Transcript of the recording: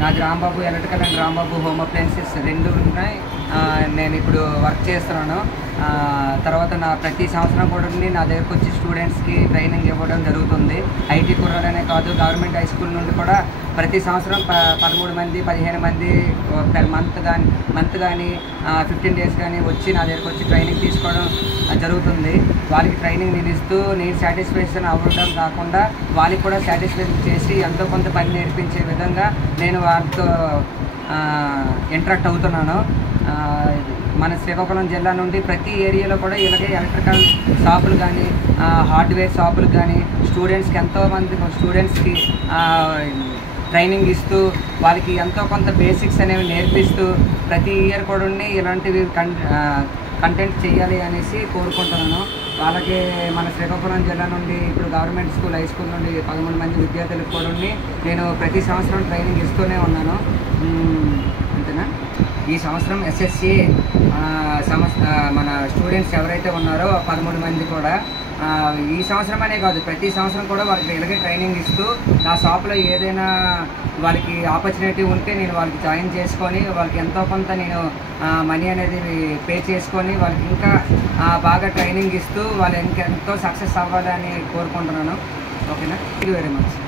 నాది Rambabu electrical and Rambabu home appliances రెండు ఉన్నాయి. నేను ఇప్పుడు వర్క్ చేస్తున్నాను. తర్వాత ప్రతి సంవత్సరం కూడా నా దగ్గరకు వచ్చి స్టూడెంట్స్కి ట్రైనింగ్ ఇవ్వడం జరుగుతుంది. ఐటీ కుర్రాలనే కాదు, గవర్నమెంట్ హై స్కూల్ నుండి కూడా ప్రతి సంవత్సరం 13 మంది 15 మంది పెర్ మంత్ కానీ 15 డేస్ కానీ వచ్చి నా దగ్గరకు వచ్చి ట్రైనింగ్ తీసుకోవడం జరుగుతుంది. వాళ్ళకి ట్రైనింగ్ నేను ఇస్తూ నేను సాటిస్ఫాక్షన్ అవ్వడం కాకుండా వాళ్ళకి కూడా సాటిస్ఫాక్షన్ చేసి ఎంతో కొంత పని నేర్పించే విధంగా నేను వారితో ఇంటరాక్ట్ అవుతున్నాను. మన శ్రీకాకుళం జిల్లా నుండి ప్రతి ఏరియాలో కూడా ఇలాగే ఎలక్ట్రికల్ షాపులు కానీ హార్డ్వేర్ షాపులు కానీ స్టూడెంట్స్కి ఎంతోమంది స్టూడెంట్స్కి ట్రైనింగ్ ఇస్తూ వాళ్ళకి ఎంతో కొంత బేసిక్స్ అనేవి నేర్పిస్తూ ప్రతి ఇయర్ కూడా ఇలాంటివి కంటెంట్ చేయాలి అనేసి కోరుకుంటున్నాను. వాళ్ళకి మన శ్రీకాకుళం జిల్లా నుండి ఇప్పుడు గవర్నమెంట్ స్కూల్ హై స్కూల్ నుండి 13 మంది విద్యార్థులకు కూడా నేను ప్రతి సంవత్సరం ట్రైనింగ్ ఇస్తూనే ఉన్నాను. అంతేనా? ఈ సంవత్సరం ఎస్ఎస్సి మన స్టూడెంట్స్ ఎవరైతే ఉన్నారో 13 మంది కూడా ఈ సంవత్సరం అనే కాదు ప్రతి సంవత్సరం కూడా వాళ్ళకి ఇలాగే ట్రైనింగ్ ఇస్తూ నా షాప్లో ఏదైనా వాళ్ళకి ఆపర్చునిటీ ఉంటే నేను వాళ్ళకి జాయిన్ చేసుకొని వాళ్ళకి ఎంతో కొంత నేను మనీ అనేది పే చేసుకొని వాళ్ళకి ఇంకా బాగా ట్రైనింగ్ ఇస్తూ వాళ్ళు ఎంతో సక్సెస్ అవ్వాలని కోరుకుంటున్నాను. ఓకేనా? Thank you very much.